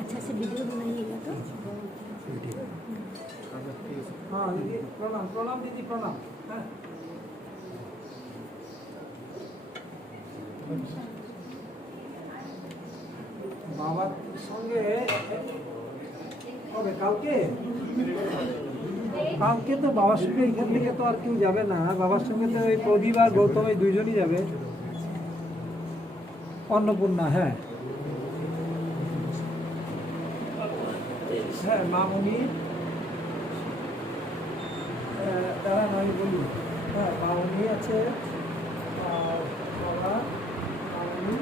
अच्छा से वीडियो बनाइएगा तो। हाँ दीदी प्रणाम, प्रणाम दीदी प्रणाम। বাবার সঙ্গে কবে কালকে কালকে তো বাবার সঙ্গে এখান থেকে তো আর কেউ যাবে না, বাবার সঙ্গে তো ওই প্রদীপ আর গৌতম এই দুইজনই যাবে। অন্নপূর্ণা, হ্যাঁ হ্যাঁ মামুনি, দাঁড়ান আমি বলি, হ্যাঁ মামুনি আছে আর বাবা মামুনি,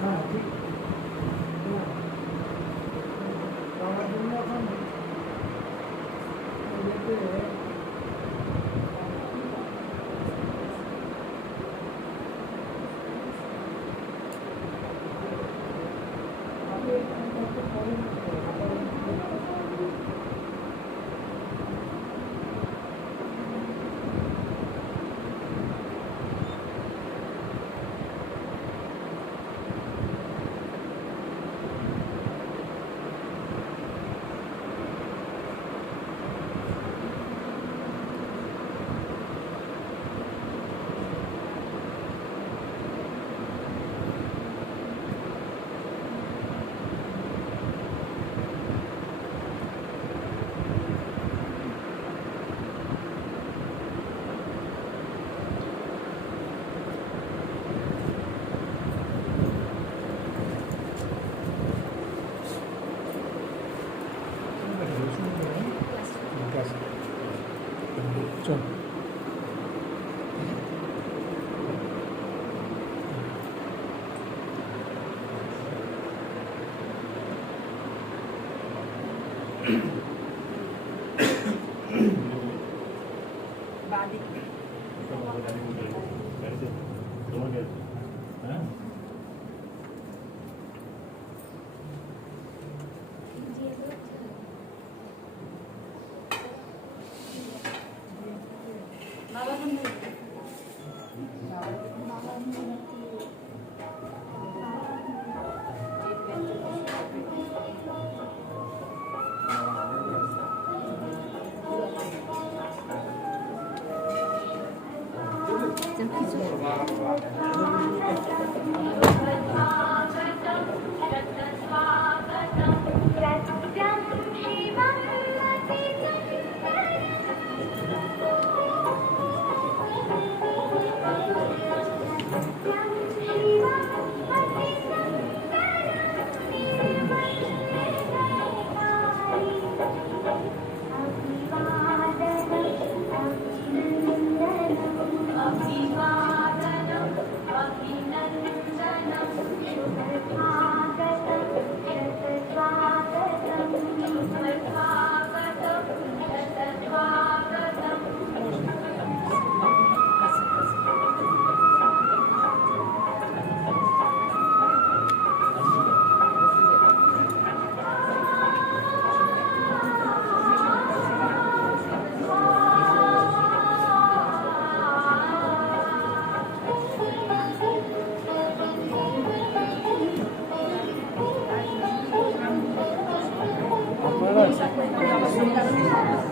হ্যাঁ ঠিক, হ্যাঁ বাবার জন্য এখন চল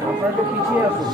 আপনারা একটু পিছিয়ে আসুন।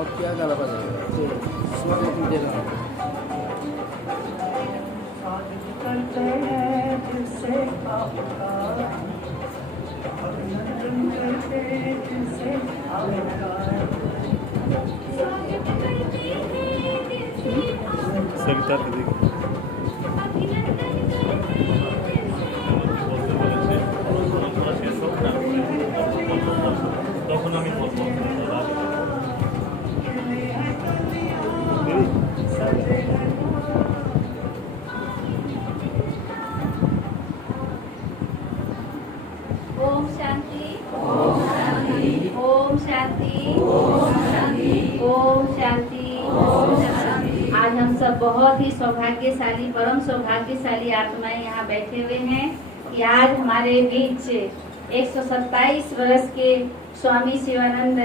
और क्या गाना बजाएगा तो सुनो तुम देना सविता তখন আমি বলবো ओम शांति ओम शांति ओम शांति ओम शांति ओम शांति ओम शांति। आज हम सब बहुत ही सौभाग्यशाली परम सौभाग्यशाली आत्माएं यहाँ बैठे हुए हैं कि आज हमारे बीच 127 वर्ष के स्वामी शिवानंद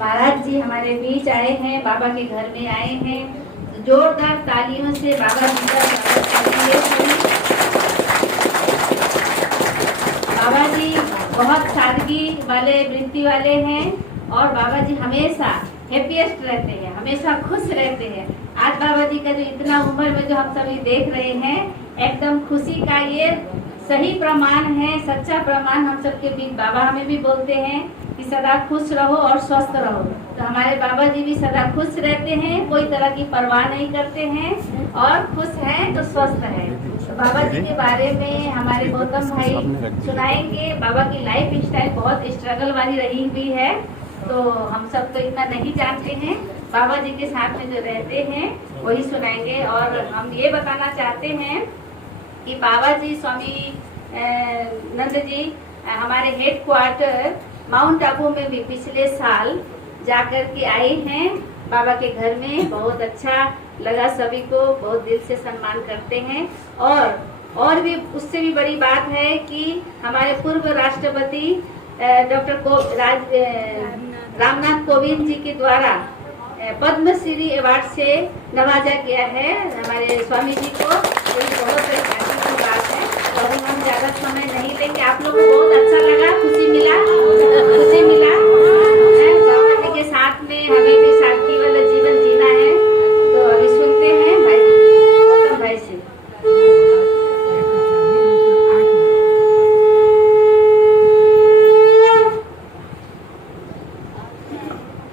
महाराज जी हमारे बीच आए हैं, बाबा के घर में आए हैं। जोरदार तालियों से बाबा जी का स्वागत करेंगे। बाबा जी बहुत सादगी वाले वृत्ति वाले हैं और बाबा जी हमेशा हैप्पीएस्ट रहते हैं, हमेशा खुश रहते हैं। आज बाबा जी का जो इतना उम्र में जो हम सभी देख रहे हैं, एकदम खुशी का ये सही प्रमाण है, सच्चा प्रमाण हम सबके बीच बाबा हमें भी बोलते हैं कि सदा खुश रहो और स्वस्थ रहो। तो हमारे बाबा जी भी सदा खुश रहते हैं, कोई तरह की परवाह नहीं करते हैं और खुश हैं तो स्वस्थ है। बाबा जी के बारे में हमारे गौतम भाई सुनाएंगे। बाबा की लाइफ स्टाइल बहुत स्ट्रगल वाली रही हुई है, तो हम सब तो इतना नहीं जानते हैं। बाबा जी के साथ में जो रहते हैं वही सुनाएंगे। और हम ये बताना चाहते हैं कि बाबा जी स्वामी नंद जी हमारे हेड क्वार्टर माउंट आबू में भी पिछले साल जाकर के आए हैं बाबा के घर में। बहुत अच्छा लगा, सभी को बहुत दिल से सम्मान करते हैं। और भी उससे भी बड़ी बात है कि हमारे पूर्व राष्ट्रपति डॉक्टर रामनाथ कोविंद जी के द्वारा पद्मश्री अवार्ड से नवाजा गया है हमारे स्वामी जी को। ये बहुत बड़ी खुशी की बात है। तो अभी हम ज्यादा समय नहीं लेंगे। आप लोग को बहुत अच्छा लगा, खुशी मिला बाबा जी के साथ में हमें भी सादगी वाला जीवन जीना है। तो अभी सुनते हैं भाई गौतम भाई से।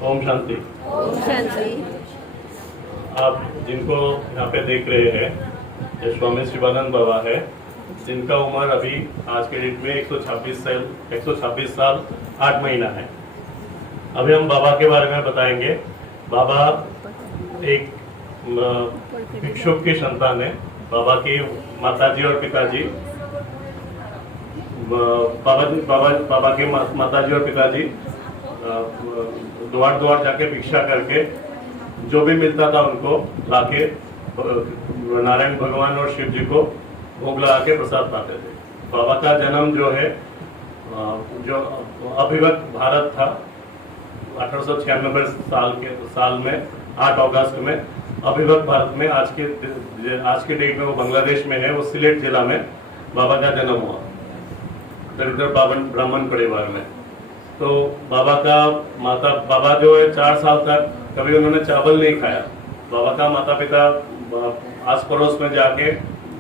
ओम शांति। ओम शांति। आप जिनको यहाँ पे देख रहे हैं ये स्वामी शिवानंद बाबा है, जिनका उम्र अभी आज के डेट में 126 साल 8 महीना है। अभी हम बाबा के बारे में बताएंगे। बाबा एक भिक्षुक की संतान है। बाबा की माताजी और पिताजी बाबा के माताजी और पिताजी द्वार जाके भिक्षा करके जो भी मिलता था उनको लाके नारायण भगवान और शिव जी को भोग लगा के प्रसाद पाते थे। बाबा का जन्म जो है जो अभिव्यक्त भारत था 1896 साल में 8 अगस्त में अभिव्यक्त भारत में। आज के डेट में वो बांग्लादेश में है। वो सिलेट जिला में बाबा का जन्म हुआ, दरिद्र ब्राह्मण परिवार में। तो बाबा जो है 4 साल तक कभी उन्होंने चावल नहीं खाया। बाबा का माता पिता आस पड़ोस में जाके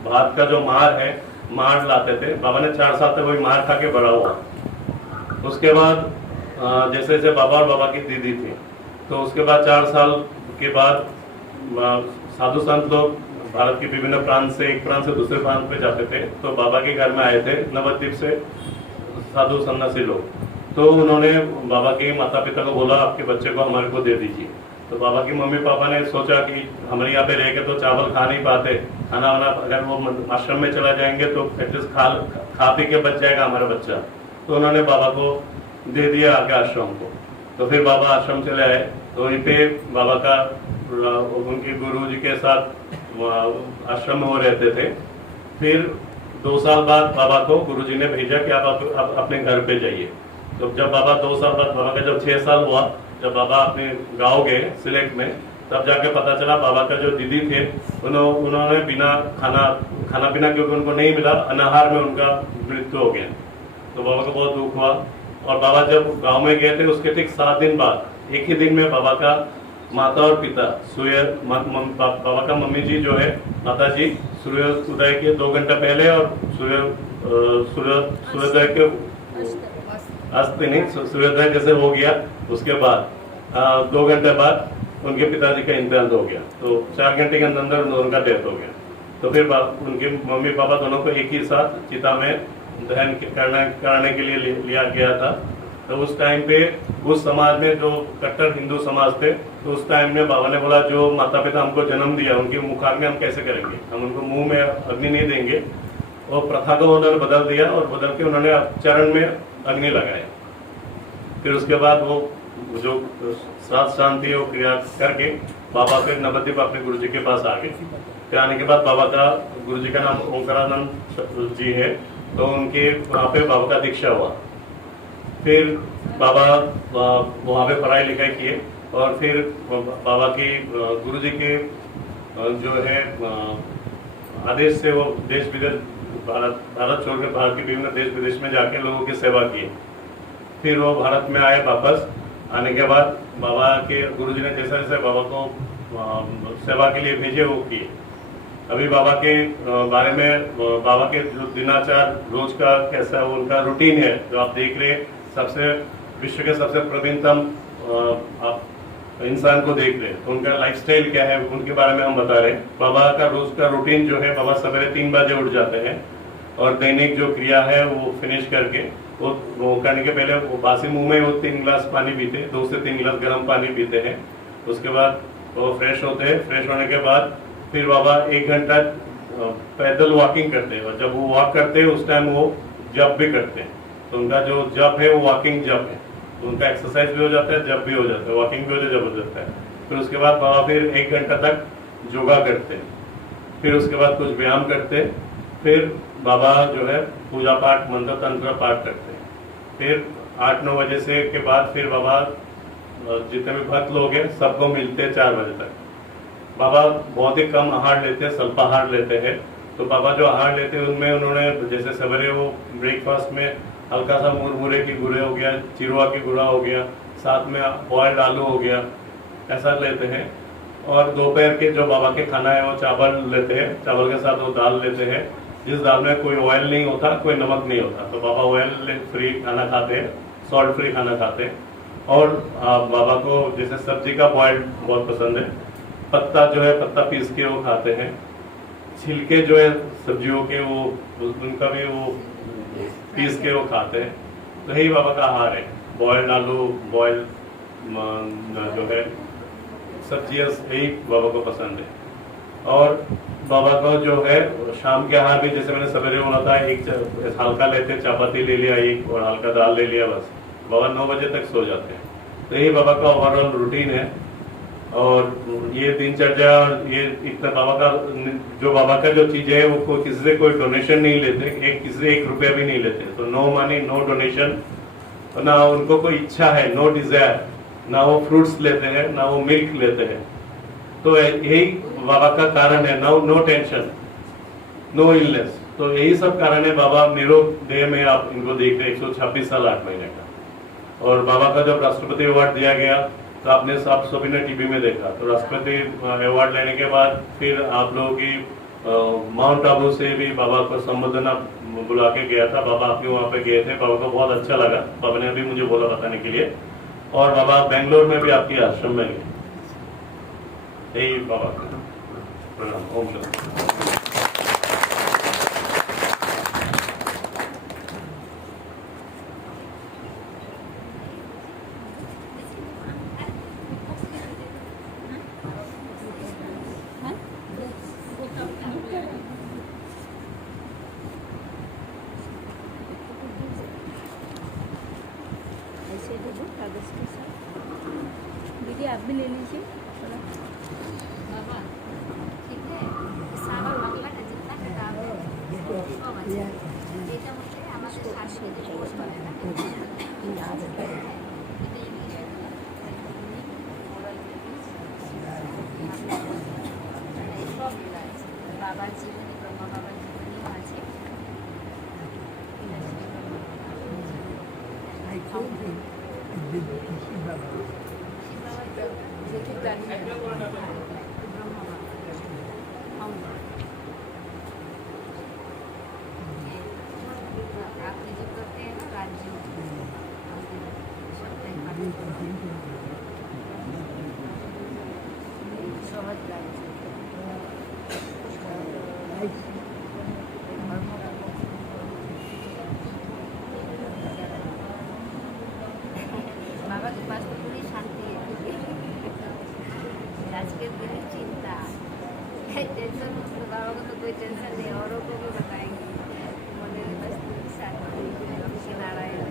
भात का जो मार लाते थे। बाबा ने 4 साल तक वही मार खा के बड़ा हुआ। उसके बाद जैसे जैसे बाबा और बाबा की दीदी थी, तो उसके बाद 4 साल के बाद साधु संत लोग भारत के विभिन्न प्रांत से एक प्रांत से दूसरे प्रांत पे जाते थे। तो बाबा के घर में आए थे नवद्वीप से साधु सन्यासी लोग। तो उन्होंने बाबा के माता पिता को बोला आपके बच्चे को हमारे को दे दीजिए। तो बाबा की मम्मी पापा ने सोचा कि हमारे यहाँ पे रह के तो चावल खा नहीं पाते, खाना वाना अगर वो आश्रम में चला जाएंगे तो एटलीस्ट खा पी के बच जाएगा हमारा बच्चा। तो उन्होंने बाबा को दे दिया आके आश्रम को। तो फिर बाबा आश्रम चले आए। तो वहीं पे बाबा का उनके गुरु जी के साथ आश्रम में वो रहते थे। फिर 2 साल बाद बाबा को गुरु जी ने भेजा कि आप अपने घर पे जाइए। तो जब बाबा 2 साल बाद बाबा का जब 6 साल हुआ, जब बाबा अपने गाँव गए सिलेट में, तब जाके पता चला बाबा का जो दीदी थे उन्होंने बिना खाना पीना क्योंकि उनको नहीं मिला, अनाहार में उनका मृत्यु हो गया। तो बाबा को बहुत दुख हुआ। और बाबा जब गांव में गए थे उसके ठीक 7 दिन बाद एक ही दिन में बाबा का माता और पिता बाबा का मम्मी जी जो है माता जी सूर्योदय के 2 घंटे पहले और सूर्योदय के अस्त नहीं सूर्योदय जैसे हो गया उसके बाद 2 घंटे बाद उनके पिताजी का इंतकाल हो गया। तो 4 घंटे के अंदर उनका डेथ हो गया। तो फिर उनके मम्मी पापा दोनों को एक ही साथ चिता में दहन कराने के लिए लिया गया था। तो उस टाइम पे उस समाज में जो कट्टर हिंदू समाज थे, तो उस टाइम में बाबा ने बोला जो माता पिता हमको जन्म दिया उनके मुखाग्नि हम कैसे करेंगे, हम उनको मुंह में अग्नि नहीं देंगे। और प्रथा को उन्होंने बदल दिया और बदल के उन्होंने चरण में अग्नि लगाया। फिर उसके बाद वो जो श्राद्ध शांति और क्रिया करके बाबा फिर नवद्वीप अपने गुरु जी के पास आ गए। फिर आने के बाद बाबा का गुरु जी का नाम ओंकारानंद जी है। तो उनके वहाँ पे बाबा का दीक्षा हुआ। फिर बाबा वहाँ पे पढ़ाई लिखाई किए और फिर बाबा के गुरु जी के जो है आदेश से वो देश विदेश भारत छोड़ के भारत के विभिन्न देश विदेश में जाके लोगों की सेवा की। फिर वो भारत में आए। वापस आने के बाद बाबा के गुरु जी ने जैसे जैसे बाबा को सेवा के लिए भेजे वो किए। अभी बाबा के बारे में बाबा के जो दिनाचार रोज का कैसा उनका रूटीन है जो आप देख रहे हैं, सबसे विश्व के सबसे प्रवीणतम आप इंसान को देख रहे हैं, तो उनका लाइफस्टाइल क्या है उनके बारे में हम बता रहे हैं। बाबा का रोज का रूटीन जो है, बाबा सवेरे 3 बजे उठ जाते हैं और दैनिक जो क्रिया है वो फिनिश करके वो करने के पहले वो बासी मुंह में वो 3 गिलास पानी पीते, 2 से 3 गिलास गर्म पानी पीते हैं। उसके बाद वो फ्रेश होते हैं। फ्रेश होने के बाद फिर बाबा 1 घंटा पैदल वॉकिंग करते हैं, और जब वो वॉक करते हैं उस टाइम वो जप भी करते हैं। तो उनका जो जप है वो वॉकिंग जप है, तो उनका एक्सरसाइज भी हो जाता है, जप भी हो जाता है, वॉकिंग भी हो जाता है, जप हो जाता है। फिर उसके बाद बाबा फिर 1 घंटा तक योगा करते हैं, फिर उसके बाद कुछ व्यायाम करते हैं, फिर बाबा जो है पूजा पाठ मंत्र तंत्र पाठ करते हैं। फिर 8-9 बजे से के बाद फिर बाबा जितने भी भक्त लोग हैं सबको मिलते हैं 4 बजे तक। बाबा बहुत ही कम आहार लेते हैं, स्वल्पाहार लेते हैं। तो बाबा जो आहार लेते हैं उनमें उन्होंने जैसे सवेरे वो ब्रेकफास्ट में हल्का सा मुरमुरे की गुड़े हो गया, चिरवा की गुड़ा हो गया, साथ में बॉयल्ड आलू हो गया, ऐसा लेते हैं। और दोपहर के जो बाबा के खाना है वो चावल लेते हैं, चावल के साथ वो दाल लेते हैं, जिस दाल में कोई ऑयल नहीं होता, कोई नमक नहीं होता। तो बाबा ऑयल फ्री खाना खाते हैं, सॉल्ट फ्री खाना खाते हैं। और बाबा को जैसे सब्जी का बॉयल्ड बहुत पसंद है, पत्ता जो है पत्ता पीस के वो खाते हैं, छिलके जो है सब्जियों के वो उनका भी वो पीस के वो खाते हैं। तो यही बाबा का आहार है, बॉयल्ड आलू, बॉयल्ड जो है सब्जियां, यही बाबा को पसंद है। और बाबा को जो है शाम के आहार भी जैसे मैंने सवेरे बोला था, एक हल्का लेते, चपाती ले लिया एक और हल्का दाल ले लिया, बस। बाबा 9 बजे तक सो जाते हैं। तो यही बाबा का ओवरऑल रूटीन है। और ये दिनचर्या, ये इतना बाबा का जो चीज है वो किसी से कोई डोनेशन नहीं लेते, किसी से 1 रुपया भी नहीं लेते। तो नो मनी, नो डोनेशन, ना उनको कोई इच्छा है, नो डिजायर, ना वो फ्रूट्स लेते हैं, ना वो मिल्क लेते हैं। तो यही बाबा का कारण है, नो टेंशन, नो इलनेस। तो यही सब कारण है बाबा निरोग देह में आप इनको देख रहे 126 साल 8 महीने का। और बाबा का जब राष्ट्रपति अवार्ड दिया गया तो आपने आप सभी ने टीवी में देखा। तो राष्ट्रपति अवार्ड लेने के बाद फिर आप लोगों की माउंट आबू से भी बाबा को संबोधना बुला के गया था। बाबा आप भी वहाँ पे गए थे, बाबा को बहुत अच्छा लगा, बाबा ने अभी मुझे बोला बताने के लिए। और बाबा बेंगलोर में भी आपके आश्रम में गए। यही बाबा का प्रणाम। ओम शांति। ऐसे दे दो कागज के साथ। दीदी आप भी ले लीजिए। बाबा ठीक है, सारा বাংলা का जितना किताब है सब আছে। এটা হচ্ছে আমাদের সাংস্কৃতিক কোর্স বলে না, এটা ইংলিশ সব বাবার জীবনী, ব্রহ্মা বাবার জীবনীও আছে। आपने जो करते हैं ना राज्य सहज राज्य बाबा के पास तो पूरी शांति है। आज के दिन चिंता टेंशन, बाबा को तो कोई टेंशन नहीं, औरों को भी बताएंगे मंदिर में श्री नारायण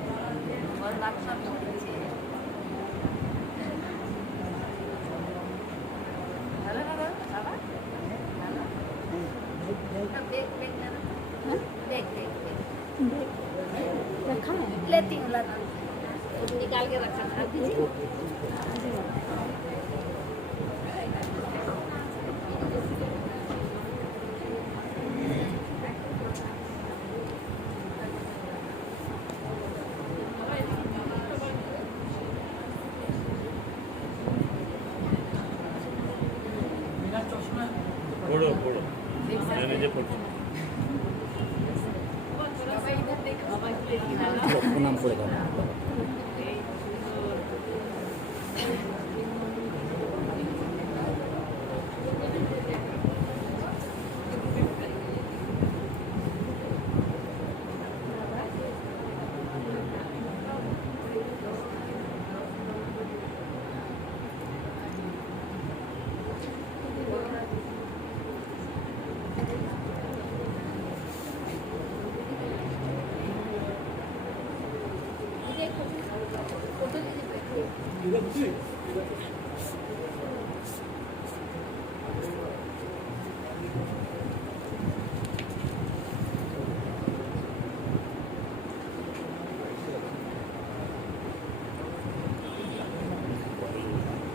और बात सब छोड़ दीजिए। हेलो हेलो बाबा, हेलो देख देख देख देख रखा है लेती हूँ, निकाल के रखा था दीजिए। पढ़ो पढ़ो, मैंने जो पढ़ा नाम पड़ेगा।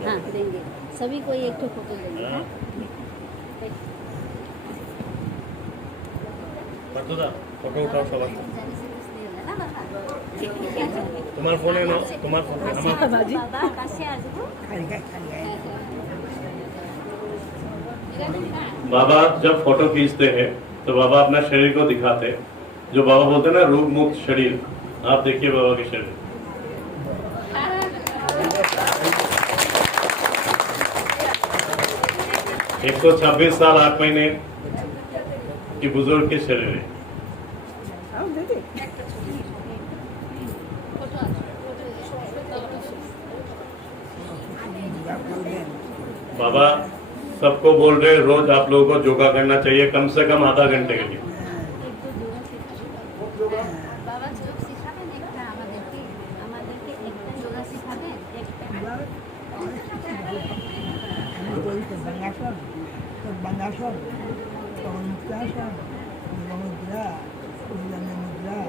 हाँ देंगे, सभी को एक ठो फोटो देंगे। हाँ बरतुदा फोटो उठाओ সবাই जाने से कुछ नहीं होगा ना बाबा। তোমার ফোনে নাও তোমার ফোনে আমার बाबा काशी आ जाओ। बाबा जब फोटो खींचते हैं तो बाबा अपना शरीर को दिखाते हैं, जो बाबा बोलते हैं ना रोग मुक्त शरीर। आप देखिए बाबा के शरीर 126 साल 8 महीने की बुजुर्ग के शरीर है। बाबा सबको बोल रहे हैं, रोज आप लोगों को योगा करना चाहिए, कम से कम आधा घंटे के लिए। बाबा যোগ শিখাবেন একটা আমাদেরকে একটা যোগা শিখাবেন একটা Bangaswan, Pamuktasan, Mudra, Mudra,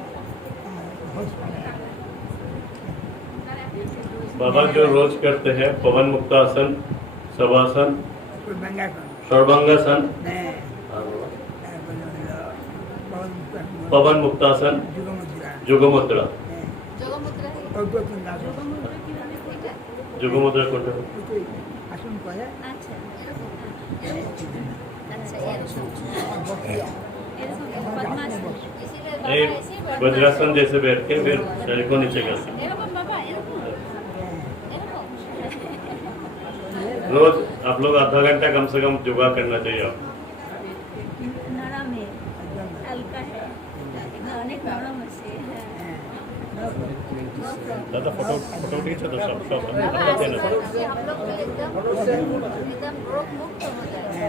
Hospital. बाबा जो रोज करते हैं पवन मुक्तासन, शवासन, Bangaswan, सर्वांगासन, पवन मुक्तासन, Jugamudra, जुगमुद्रा। যোগমুদ্রা जुगमुद्रा করতে হবে। Asun Paya, আচ্ছা আচ্ছা এরকম পদ্মাসন एक वज्रासन जैसे बैठ के फिर शरीर को नीचे कर सकते এরকম বাবা এরকম এরকম रोज आप लोग आधा घंटा कम से कम योगा करना चाहिए आप। নরম है हल्का है অনেক নরম আছে হ্যাঁ दादा फोटो फोटो खींचो तो सब सब बाबा बताते ऐसे ना। करो कि हम लोग तो एकदम रोग मुक्त हो जाए।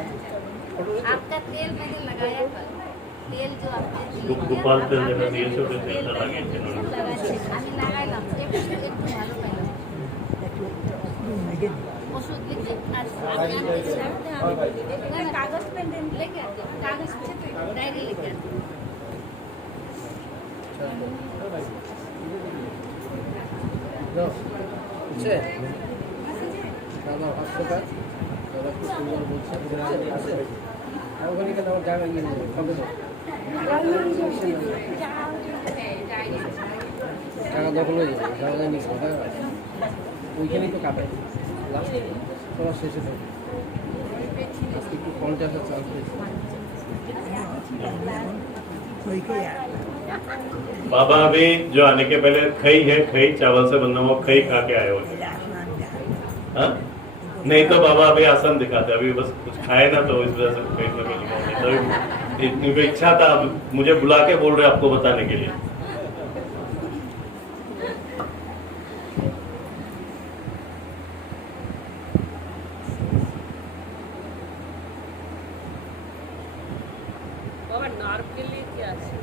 आपका तेल मैंने लगाया कल, तेल जो आपने दिया गोपाल तेल था, যেটা मैंने দিয়েছে ওটা तेल তেলটা লাগিয়েছে না। লাগাচ্ছি আমি লাগাইলাম একটু ভালো পাইলাম ওষুধ লিখে আর আপনি আনতে ছাড়তে আমি না না কাগজ পেন লেগে আনতে কাগজ ডায়েরি লেগে আনতে বুঝছে দাদা হাসপাতাল দাদা খুব সুন্দর বলছে আর ওখানে কেন আমার জায়গা নিয়ে নেবে কবে দেবো টাকা দখল হয়ে যাবে জায়গা নিয়ে কথা ওইখানেই তো কাটে লাস্ট সবার শেষে থাকে আজকে একটু 50-এর চান্স পেয়েছে बाबा अभी जो आने के पहले खई है, खई चावल से बना हुआ खई खा के आए हुए हैं। हाँ? नहीं तो बाबा अभी आसन दिखाते, अभी बस कुछ खाए ना तो इस वजह से पेट में कुछ नहीं। तो इतनी कोई इच्छा था, अब मुझे बुला के बोल रहे आपको बताने के लिए। बाबा नार्व के लिए क्या আছে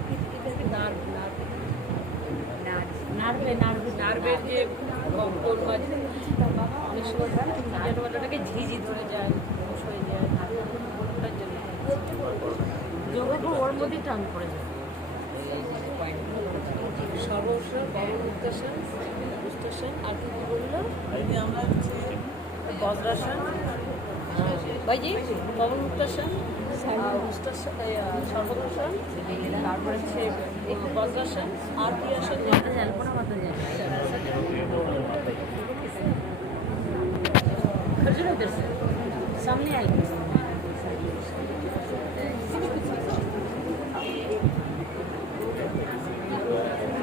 নার্ভ নার্ভের যে কোন মাঝে অনেক সময় যেন ওটাকে ঝিঝি ধরে যায় ঘুষ হয়ে যায় ওটার জন্য যোগকে ওর মধ্যে টান পড়ে যায় সর্বস্ব বজ্রাসন উষ্ট্রাসন আর কি কি বললো আমরা হচ্ছে বজ্রাসন ভাইজি পবন উষ্ট্রাসন সর্বদর্শন তারপরে হচ্ছে বজ্রাসন আর কি আসন सामने आएगी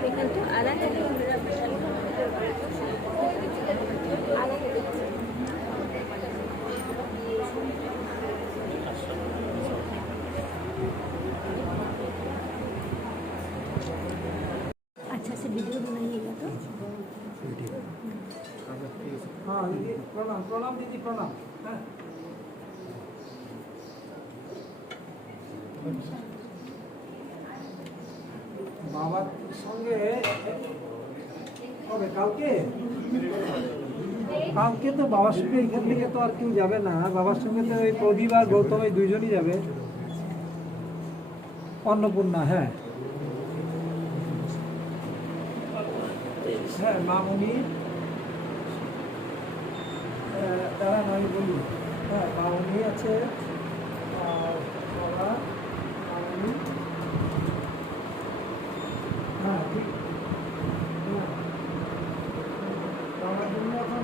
लेकिन तो अलग अच्छा से वीडियो बनाइएगा तो हाँ दीदी प्रणाम प्रणाम दीदी प्रणाम हाँ। বাবার সঙ্গে কবে কালকে কালকে তো বাবার সঙ্গে এখান থেকে তো আর কেউ যাবে না, বাবার সঙ্গে তো ওই প্রদীপ আর গৌতম এই দুইজনই যাবে। অন্নপূর্ণা, হ্যাঁ হ্যাঁ মামুনি, তারা নয় বলি, হ্যাঁ মামুনি আছে, আর বাবা মামুনি, হ্যাঁ ঠিক, হ্যাঁ বাবার জন্য এখন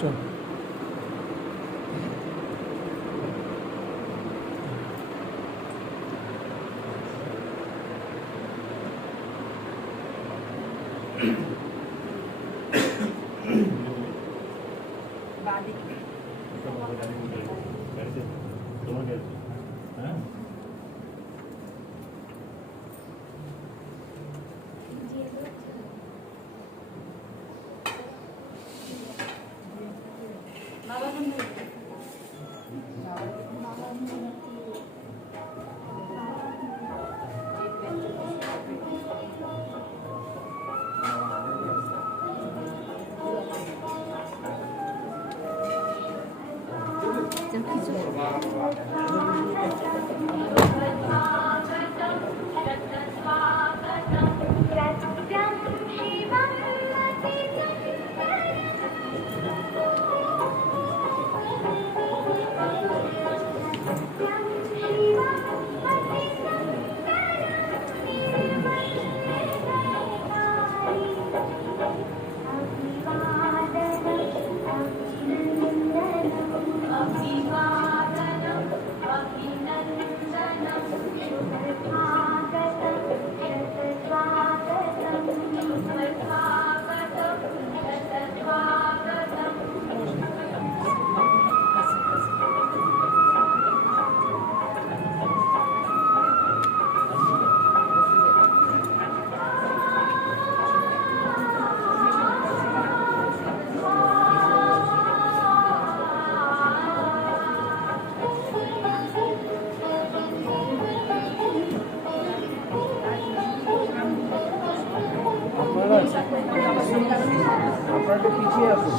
চল আপনারা তো পিছিয়ে আসুন।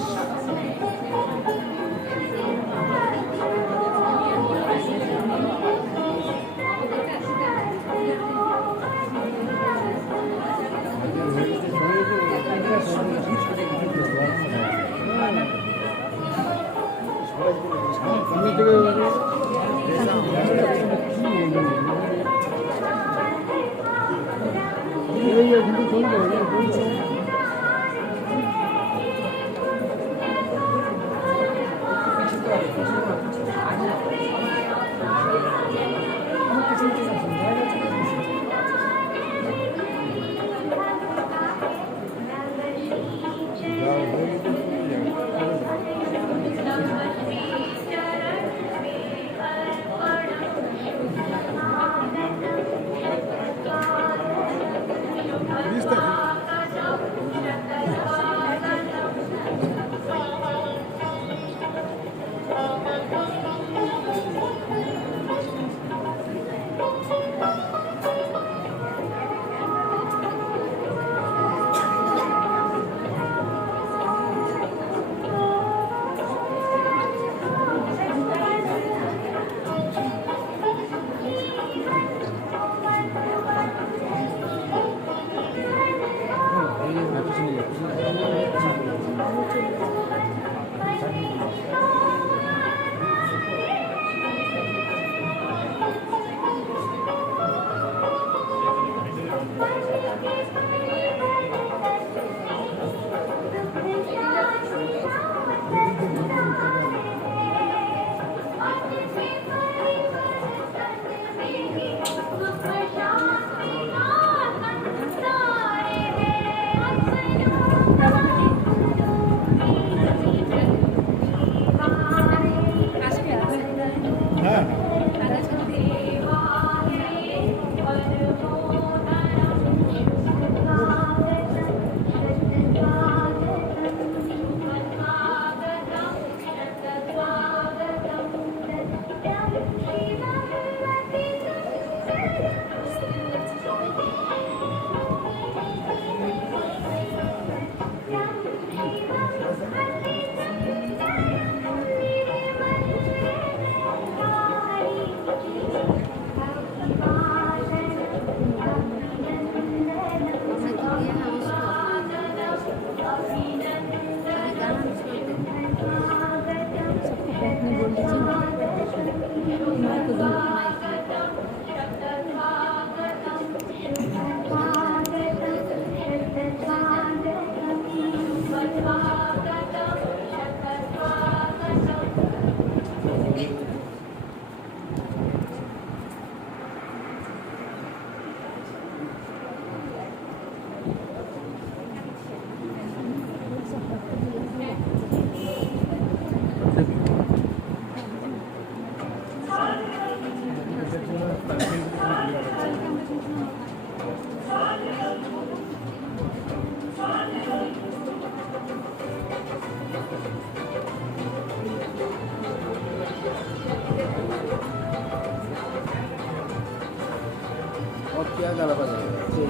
गाना बजाएगा तो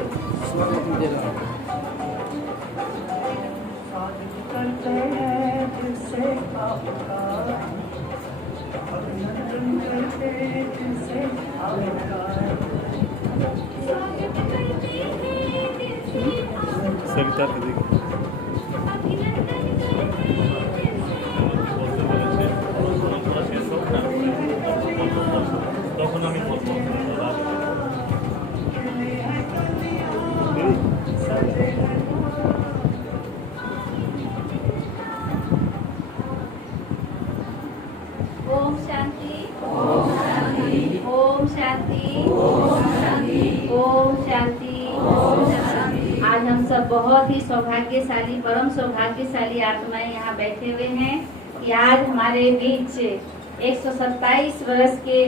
स्वागत दे रहा हूँ। सविता তখন আমি বলবো ओम शांति ओम शांति ओम शांति ओम शांति ओम शांति ओम शांति। आज हम सब बहुत ही सौभाग्यशाली, परम सौभाग्यशाली आत्माएं यहाँ बैठे हुए हैं कि आज हमारे बीच 127 वर्ष के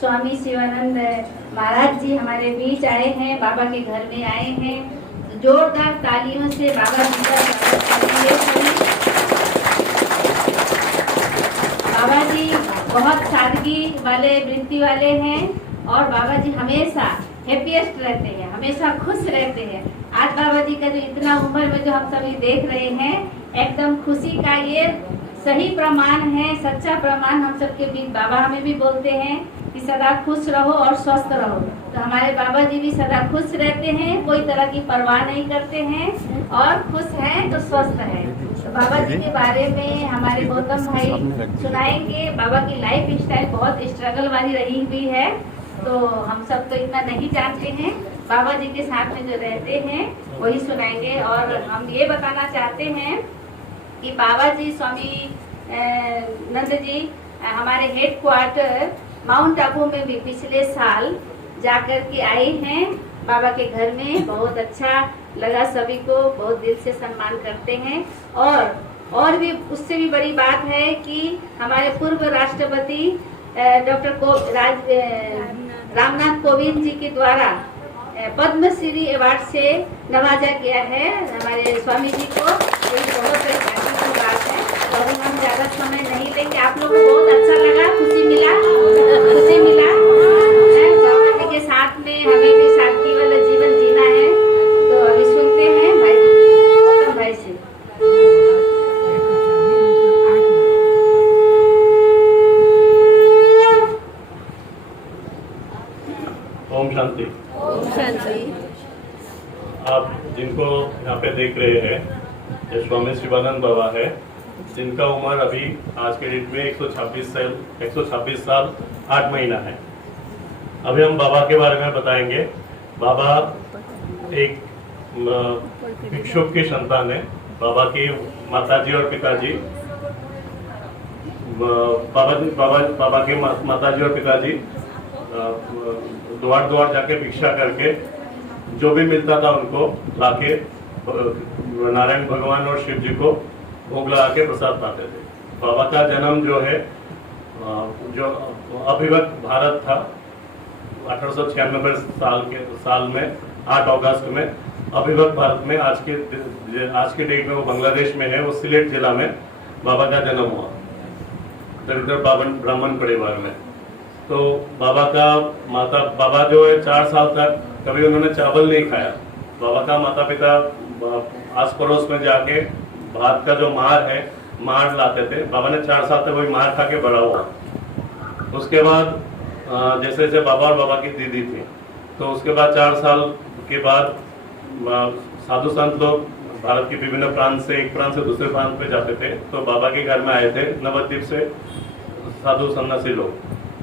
स्वामी शिवानंद महाराज जी हमारे बीच आए हैं, बाबा के घर में आए हैं। जोरदार तालियों से बाबा जी का स्वागत करेंगे। बाबा जी बहुत सादगी वाले वृत्ति वाले हैं और बाबा जी हमेशा हैप्पीएस्ट रहते हैं, हमेशा खुश रहते हैं। आज बाबा जी का जो इतना उम्र में जो हम सभी देख रहे हैं, एकदम खुशी का ये सही प्रमाण है, सच्चा प्रमाण हम सबके बीच बाबा हमें भी बोलते हैं कि सदा खुश रहो और स्वस्थ रहो। तो हमारे बाबा जी भी सदा खुश रहते हैं, कोई तरह की परवाह नहीं करते हैं और खुश हैं तो स्वस्थ हैं। तो बाबा जी के बारे में हमारे गौतम भाई सुनाएंगे। बाबा की लाइफ स्टाइल बहुत स्ट्रगल वाली रही हुई है, तो हम सब तो इतना नहीं जानते हैं। बाबा जी के साथ में जो रहते हैं वही सुनाएंगे। और हम ये बताना चाहते हैं कि बाबा जी स्वामी नंद जी हमारे हेड क्वार्टर माउंट आबू में भी पिछले साल जाकर के आए हैं बाबा के घर में। बहुत अच्छा लगा, सभी को बहुत दिल से सम्मान करते हैं। और भी उससे भी बड़ी बात है कि हमारे पूर्व राष्ट्रपति डॉक्टर रामनाथ कोविंद जी के द्वारा पद्मश्री अवार्ड से नवाजा गया है हमारे स्वामी जी को। तो ये बहुत बड़ी भाग्य की बात है। तो अभी हम ज्यादा समय नहीं लेंगे। आप लोगों को बहुत अच्छा लगा, खुशी मिला बाबा जी के साथ में हमें भी सादगी वाला जीवन जीना है। तो अभी सुनते हैं भाई गौतम भाई से। ओम शांति। ओम शांति। आप जिनको यहाँ पे देख रहे हैं ये स्वामी शिवानंद बाबा है, जिनका उम्र अभी आज के डेट में 126 साल 8 महीना है। अभी हम बाबा के बारे में बताएंगे। बाबा एक भिक्षुक की संतान है। बाबा की माताजी और पिताजी बाबा के माताजी और पिताजी द्वार जाके भिक्षा करके जो भी मिलता था उनको लाके नारायण भगवान और शिव जी को भोग लगा के प्रसाद पाते थे। बाबा का जन्म जो है जो अभिवक्त भारत था 1896 साल में 8 अगस्त में अभिवक्त भारत में। आज के डेट में वो बांग्लादेश में है। वो सिलेट जिला में बाबा का जन्म हुआ, दरिद्र ब्राह्मण परिवार में। तो बाबा जो है 4 साल तक कभी उन्होंने चावल नहीं खाया। बाबा का माता पिता आस पड़ोस में जाके भात का जो मार लाते थे। बाबा ने 4 साल तक वही मार खा के बड़ा हुआ। उसके बाद जैसे जैसे बाबा और बाबा की दीदी थी, तो उसके बाद 4 साल के बाद साधु संत लोग भारत के विभिन्न प्रांत से एक प्रांत से दूसरे प्रांत पे जाते थे। तो बाबा के घर में आए थे नवद्वीप से साधु सन्यासी लोग।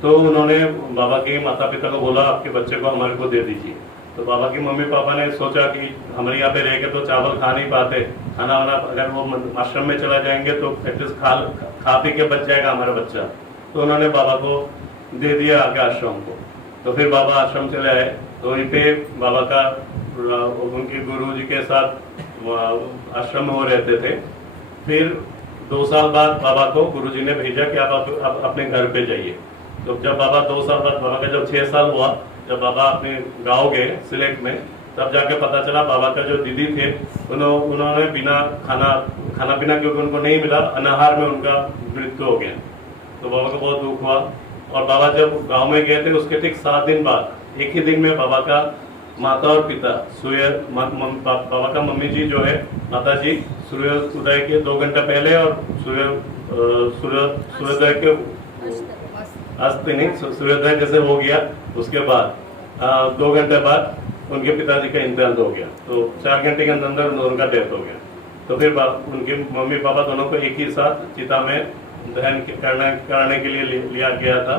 तो उन्होंने बाबा के माता पिता को बोला आपके बच्चे को हमारे को दे दीजिए। तो बाबा की मम्मी पापा ने सोचा कि हमारे यहाँ पे रह के तो चावल खा नहीं पाते, खाना वाना अगर वो आश्रम में चला जाएंगे तो एटलीस्ट खा पी के बच जाएगा हमारा बच्चा। तो उन्होंने बाबा को दे दिया आके आश्रम को। तो फिर बाबा आश्रम चले आए। तो वहीं पे बाबा का उनके गुरु जी के साथ आश्रम में वो रहते थे। फिर 2 साल बाद बाबा को गुरु जी ने भेजा कि आप अपने घर पे जाइए। तो जब बाबा 2 साल बाद बाबा का जब 6 साल हुआ, जब बाबा अपने गांव गए सिलेट में, तब जाके पता चला बाबा का जो दीदी थे उन्होंने बिना खाना पीना क्योंकि उनको नहीं मिला, अनाहार में उनका मृत्यु हो गया। तो बाबा को बहुत दुख हुआ। और बाबा जब गांव में गए थे उसके ठीक 7 दिन बाद एक ही दिन में बाबा का माता और पिता बाबा का मम्मी जी जो है माता जी सूर्योदय के 2 घंटे पहले और सूर्योदय के अस्त नहीं सूर्योदय जैसे हो गया उसके बाद 2 घंटे बाद उनके पिताजी का इंतकाल हो गया। तो 4 घंटे के अंदर उनका डेथ हो गया। तो फिर उनके मम्मी पापा दोनों को एक ही साथ चिता में दहन कराने के लिए लिया गया था।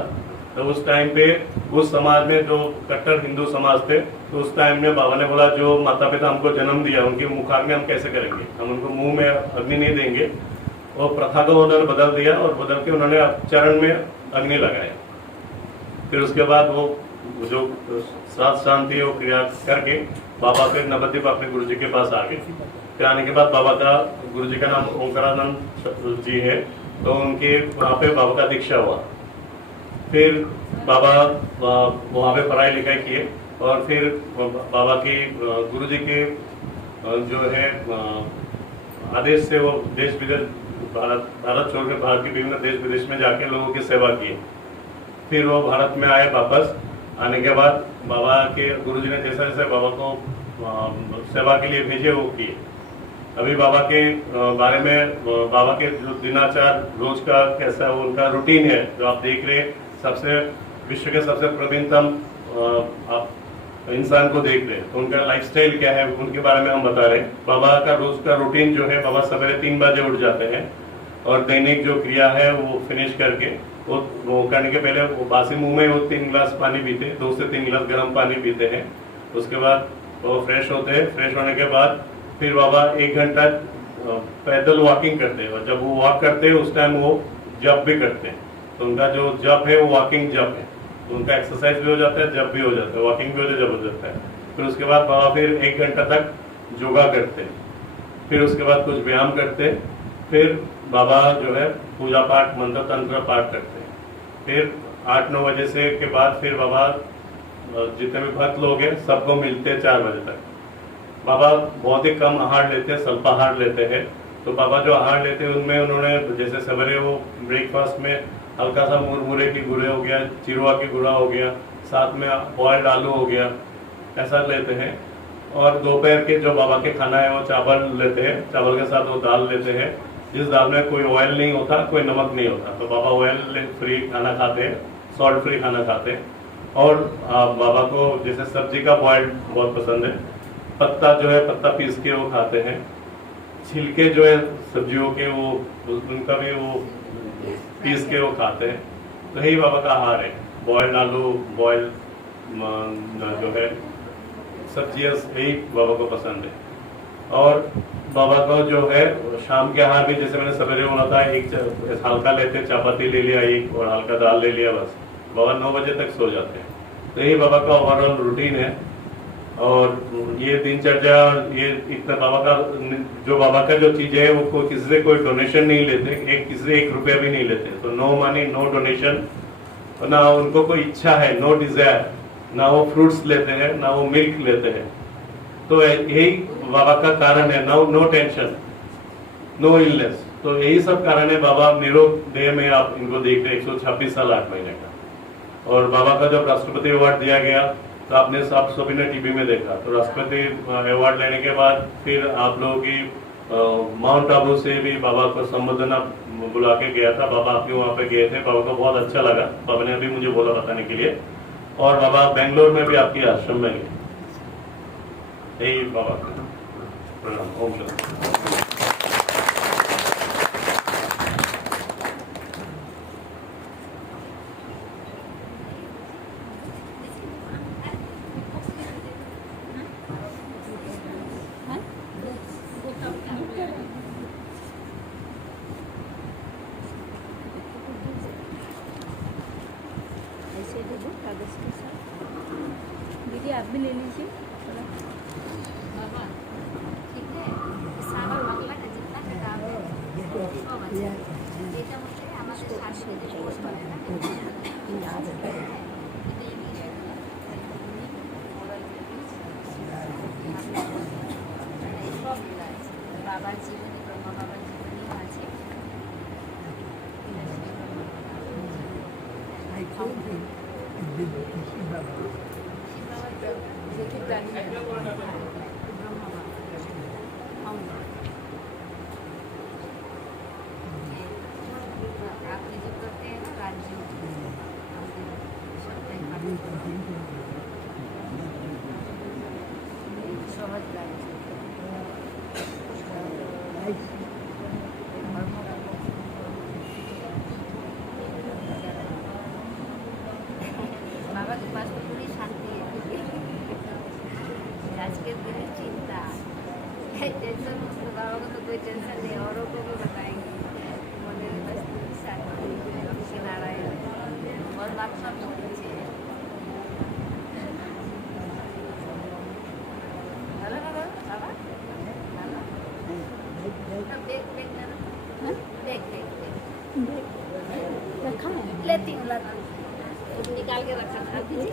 तो उस टाइम पे उस समाज में जो कट्टर हिंदू समाज थे, तो उस टाइम में बाबा ने बोला जो माता पिता हमको जन्म दिया उनके मुखाग्नि हम कैसे करेंगे, हम उनको मुंह में अग्नि नहीं देंगे। और प्रथा को उन्होंने बदल दिया और बदल के उन्होंने चरण में अग्नि लगाया। फिर उसके बाद वो जो श्राद्ध शांति वो क्रिया करके बाबा फिर नवद्वीप अपने गुरु जी के पास आ गए। फिर आने के बाद बाबा का गुरु जी का नाम ओंकारानंद जी है, तो उनके वहाँ पे बाबा का दीक्षा हुआ। फिर बाबा वहाँ पे पढ़ाई लिखाई किए और फिर बाबा के गुरु जी के जो है आदेश से वो देश विदेश भारत छोड़कर भारत के विभिन्न देश विदेश में जाके लोगों की सेवा की। फिर वो भारत में आए वापस। आने के बाद बाबा के गुरुजी ने जैसे जैसे बाबा को सेवा के लिए भेजे वो किए। अभी बाबा के बारे में बाबा के जो दिनाचार रोज का कैसा उनका रूटीन है जो आप देख रहे, सबसे विश्व के सबसे प्रवीणतम आप इंसान को देख रहे, तो उनका लाइफस्टाइल क्या है उनके बारे में हम बता रहे हैं। बाबा का रोज का रूटीन जो है, बाबा सवेरे 3 बजे उठ जाते हैं और दैनिक जो क्रिया है वो फिनिश करके वो करने के पहले वो बासी मुंह में वो 3 गिलास पानी पीते, 2 से 3 गिलास गर्म पानी पीते हैं। उसके बाद वो फ्रेश होते हैं। फ्रेश होने के बाद फिर बाबा 1 घंटा पैदल वॉकिंग करते हैं और जब वो वॉक करते हैं उस टाइम वो जप भी करते हैं। तो उनका जो जप है वो वॉकिंग जप है, तो उनका एक्सरसाइज भी हो जाता है, जप भी हो जाता है, वॉकिंग भी हो जाता है, जप हो जाता है। फिर उसके बाद बाबा फिर 1 घंटा तक योगा करते हैं। फिर उसके बाद कुछ व्यायाम करते हैं। फिर बाबा जो है पूजा पाठ मंत्र तंत्र पाठ करते हैं। फिर 8-9 बजे से के बाद फिर बाबा जितने भी भक्त लोग हैं सबको मिलते हैं 4 बजे तक। बाबा बहुत ही कम आहार लेते हैं, स्वल्पाहार लेते हैं। तो बाबा जो आहार लेते हैं उनमें उन्होंने जैसे सवेरे वो ब्रेकफास्ट में हल्का सा मुरमुरे की गुड़े हो गया, चिरवा की गुड़ा हो गया, साथ में बॉयल्ड आलू हो गया, ऐसा लेते हैं। और दोपहर के जो बाबा के खाना है वो चावल लेते हैं, चावल के साथ वो दाल लेते हैं जिस दाल में कोई ऑयल नहीं होता, कोई नमक नहीं होता। तो बाबा ऑयल फ्री खाना खाते हैं, सॉल्ट फ्री खाना खाते हैं। और बाबा को जैसे सब्जी का बॉयल्ड बहुत पसंद है, पत्ता जो है पत्ता पीस के वो खाते हैं, छिलके जो है सब्जियों के वो उनका भी वो पीस के वो खाते हैं। तो यही बाबा का आहार है, बॉयल्ड आलू, बॉयल्ड जो है सब्जियां, यही बाबा को पसंद है। और बाबा को जो है शाम के आहार भी जैसे मैंने सवेरे बोला था, एक हल्का लेते, चपाती ले लिया एक और हल्का दाल ले लिया, बस बाबा 9 बजे तक सो जाते हैं। तो यही बाबा का ओवरऑल रूटीन है। और ये दिनचर्या, ये इतना बाबा का जो बाबा का जो चीज है वो किसी से कोई डोनेशन नहीं लेते, किसी से 1 रुपया भी नहीं लेते। तो नो मनी नो डोनेशन, ना उनको कोई इच्छा है, नो डिजायर, ना वो फ्रूट्स लेते हैं ना वो मिल्क लेते हैं। तो यही बाबा का कारण है, नो टेंशन, नो इलनेस। तो यही सब कारण है बाबा निरोग देह में आप इनको देख रहे 126 साल 8 महीने का। और बाबा का जब राष्ट्रपति अवार्ड दिया गया तो आपने सभी ने टीवी में देखा। तो राष्ट्रपति अवार्ड लेने के बाद फिर आप लोगों की माउंट आबू से भी बाबा को संबोधना बुला के गया था। बाबा आपके वहाँ पे गए थे, बाबा को बहुत अच्छा लगा, बाबा ने अभी मुझे बोला बताने के लिए। और बाबा बेंगलोर में भी आपके आश्रम में गए। यही बाबा का प्रणाम। ओम शांति। ऐसे दे दो कागज के साथ। दीदी आप भी ले लीजिए थोड़ा। बाबा ठीक है, सारा बांग्ला का जितना किताब है सब अच्छा है। এটা হচ্ছে আমাদের সাংস্কৃতিক কোর্স করে না, বাবার জীবনী, ব্রহ্মা বাবার জীবনীও আছে। I told him, দেখি জানি না। আপনি जो करते हैं ना राज्य সহজ লাগছে बाबा के पास तो पूरी शांति है आज के दिन चिंता टेंशन मुक्त बाबा को तो कोई टेंशन नहीं औरों को भी बताएंगे मने बस शांति के नारायण और बात सब अच्छे हेलो हेलो बाबा हेलो देख देख ना देख देख रखा है लेती हूँ लाती हूँ निकाल के रखा था दीजिए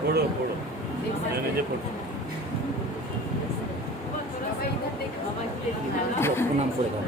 फोड़ो फोड़ो मैंने जो फोड़ो প্রণাম করে দাও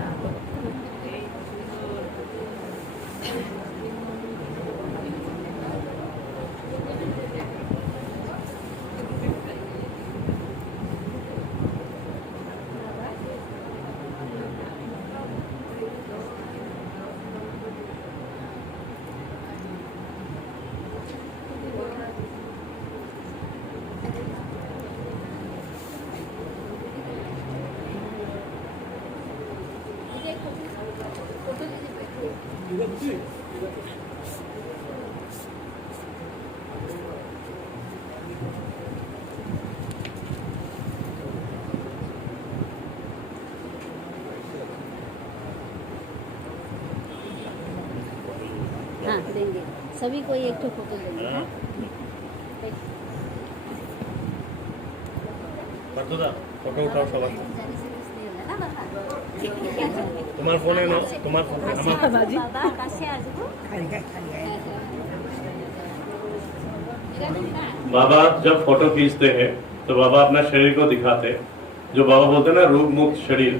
हाँ देंगे सभी को एक तो फोटो देंगे हाँ फोटो उठाओ सबाई तुम्हार फोन है ना तुम्हार फोन बाबा कासे आज को बाबा जब फोटो खींचते हैं तो बाबा अपना शरीर को दिखाते हैं जो बाबा बोलते हैं ना रोग मुक्त शरीर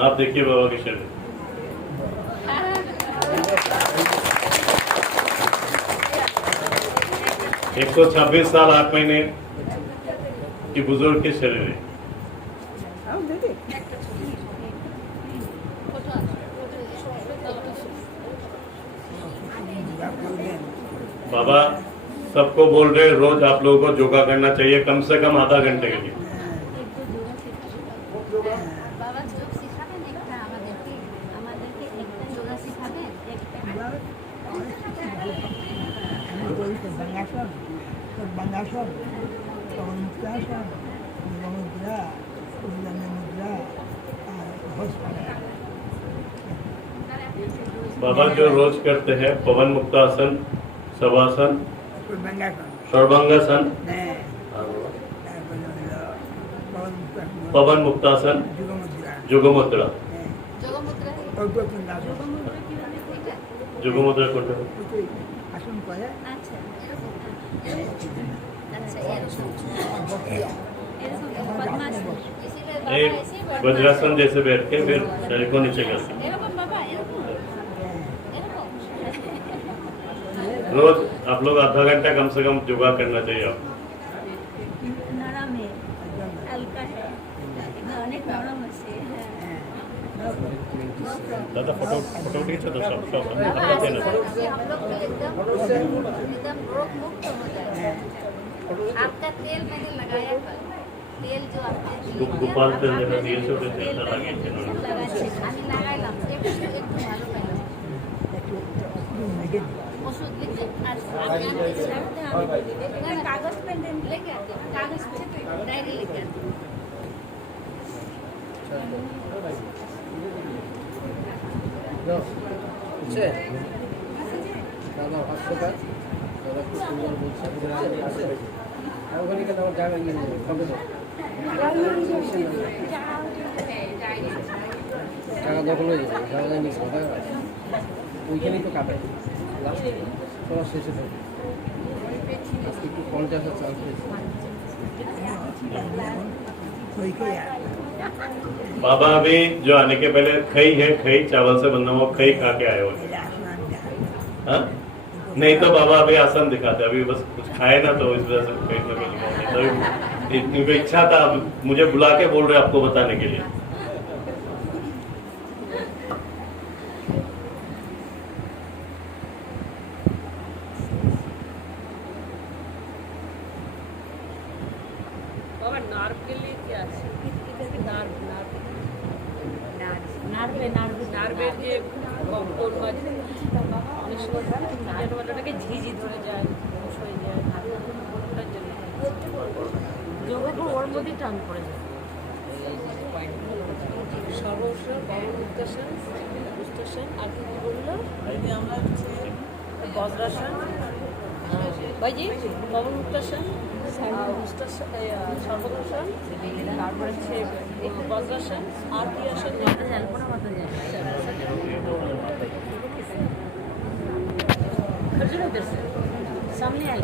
आप देखिए बाबा के शरीर 126 साल 8 महीने की बुजुर्ग के शरीर है बाबा सबको बोल रहे हैं रोज आप लोगों को योगा करना चाहिए कम से कम आधा घंटे के लिए बाबा যোগ শিখাবেন একটা আমাদেরকে একটা যোগা শিখাবেন बंगासन बंगासन मुक्तासन मुद्रा मुद्रा होश बाबा जो रोज करते हैं पवन मुक्तासन शवासन सर्वांगासन पवन मुक्तासन जुगमुद्रा जुगमुद्रा করতে আসন করে আচ্ছা আচ্ছা এরকম পদ্মাসন एक वज्रासन जैसे बैठ के फिर शरीर को नीचे करते এরকম বাবা এরকম এরকম रोज आप लोग आधा घंटा कम से कम योगा करना चाहिए आप नरम है हल्का है অনেক নরম আছে दादा फोटो फोटो खींचो तो सब सब बाबा अपना ऐसे देना करने से हम लोग तो एकदम रोग मुक्त हो जाते हैं आपका तेल मैंने लगाया कल तेल जो आपने गोपाल तेल দেখা দিয়েছে ওটা তেল লাগিয়ে লাগাচ্ছি আমি লাগাইলাম একটু একটু ভালো পাইলাম ওষুধ লিখে আর আমি কাগজ পেন लेके आते कागज पे डायरी लेके आते বুঝছে দাদা 500 টাকা দাদা খুব সুন্দর বলছে আছে ওখানে কেন আমার জায়গা নিয়ে নেবে কবে তো টাকা দখল হয়ে যাবে জায়গা নিয়ে ওইখানেই তো কাটে লাস্ট চলা শেষে থাকে আজকে একটু ফলটা আসার চান্স পেয়েছি कोई के यार बाबा अभी जो आने के पहले खई है, खई चावल से बना हुआ खई खा के आए हुए हैं। हाँ? नहीं तो बाबा अभी आसन दिखाते, अभी बस कुछ खाए ना तो इस वजह से पेट में कहीं तो इतनी कोई इच्छा था, अब मुझे बुला के बोल रहे आपको बताने के लिए। बाबा नार्व के लिए क्या है नार्व নার্ভের যে কোন মাঝে অনেক সময় ওটাকে ঝিঝি ধরে যায় হুঁশ হয়ে যায় ওটার জন্য যোগা করে ওর মধ্যেই টান পড়ে যায় সর্বসর উত্তাসন উত্তাসন আর কি বললো আমরা হচ্ছে বজ্রাসন ভাইজি পবন উত্তাসন সর্বদর্শন তারপরে হচ্ছে বজ্রাসন আর কি আসন सामने आई